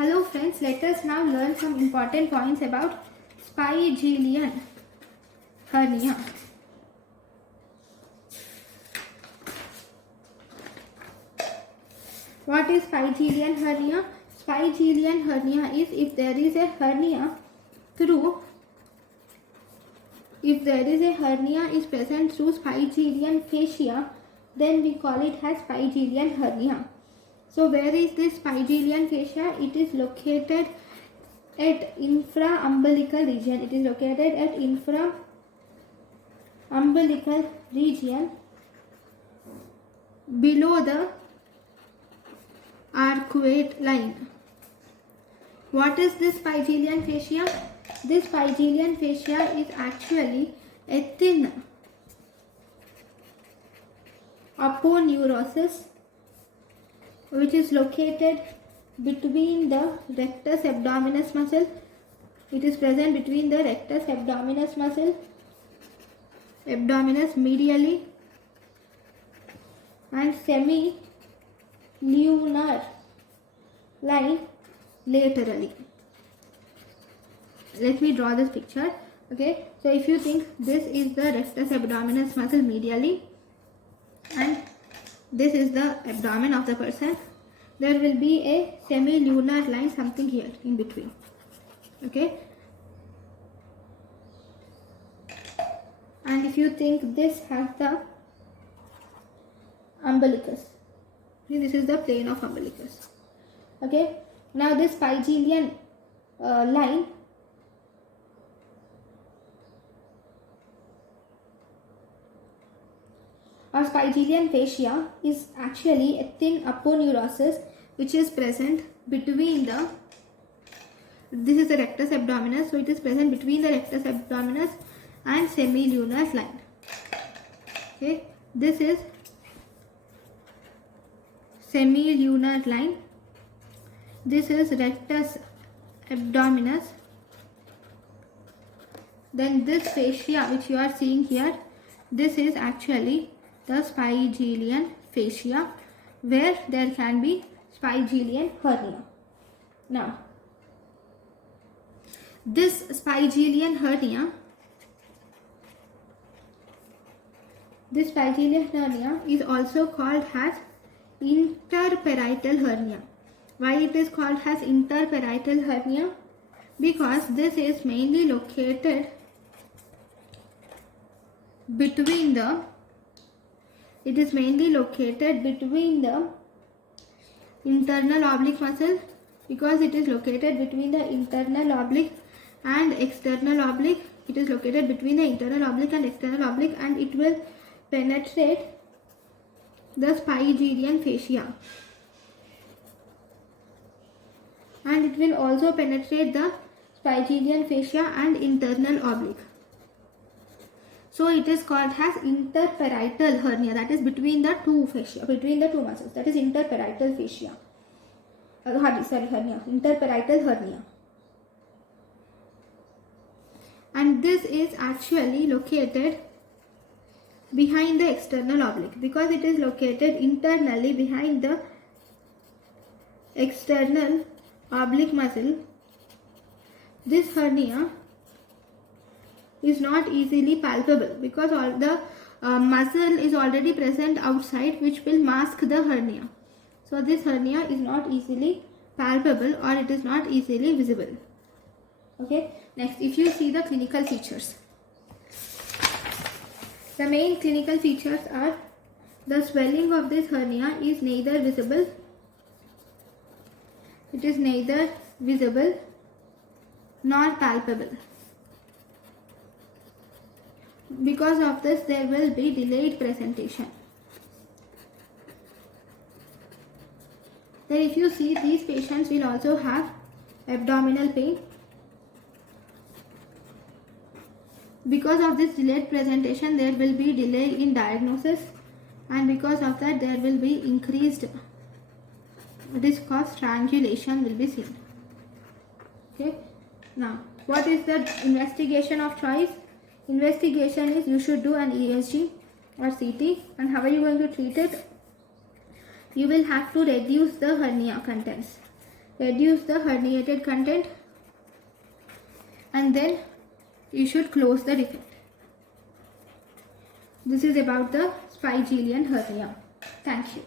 Hello friends, let us now learn some important points about spigelian hernia. What is spigelian hernia? Spigelian hernia is if there is a hernia is present through spigelian fascia, then we call it as spigelian hernia. So where is this spigelian fascia? It is located at infraumbilical region. It is located at infraumbilical region below the arcuate line. What is this spigelian fascia? This spigelian fascia is actually a thin aponeurosis which is located between the rectus abdominis muscle. It is present between the rectus abdominis muscle, abdominis medially, and semi-lunar line laterally. Let me draw this picture. Okay, so if you think this is the rectus abdominis muscle medially and this is the abdomen of the person, there will be a semi-lunar line something here in between. Okay, and if you think this has the umbilicus, this is the plane of umbilicus. Okay, now this spigelian line or spigelian fascia is actually a thin aponeurosis which is present between this is the rectus abdominis, so it is present between the rectus abdominis and semi-lunar line. Okay, this is semi-lunar line, this is rectus abdominis, then this fascia which you are seeing here, this is actually the spigelian fascia where there can be spigelian hernia. Now, this spigelian hernia is also called as interparietal hernia. Why it is called as interparietal hernia? Because this is mainly located between the internal oblique muscle, because it is located between the internal oblique and external oblique. It is located between the internal oblique and external oblique, and it will penetrate the spigelian fascia, and it will also penetrate the spigelian fascia and internal oblique. So it is called as interparietal hernia, that is between the two fascia, between the two muscles, that is interparietal fascia. Hernia, interparietal hernia. And this is actually located behind the external oblique, because it is located internally behind the external oblique muscle. This hernia is not easily palpable because all the muscle is already present outside which will mask the hernia. So this hernia is not easily palpable or it is not easily visible. Okay, next, if you see the clinical features, the main clinical features are the swelling of this hernia is neither visible, nor palpable. Because of this, there will be delayed presentation. Then if you see, these patients will also have abdominal pain. Because of this delayed presentation, there will be delay in diagnosis, and because of that, there will be increased risk of strangulation will be seen. Okay. Now, what is the investigation of choice? Investigation is you should do an ESG or CT, and how are you going to treat it? You will have to reduce the hernia contents. reduce the herniated content, and then you should close the defect. This is about the spigelian hernia. Thank you.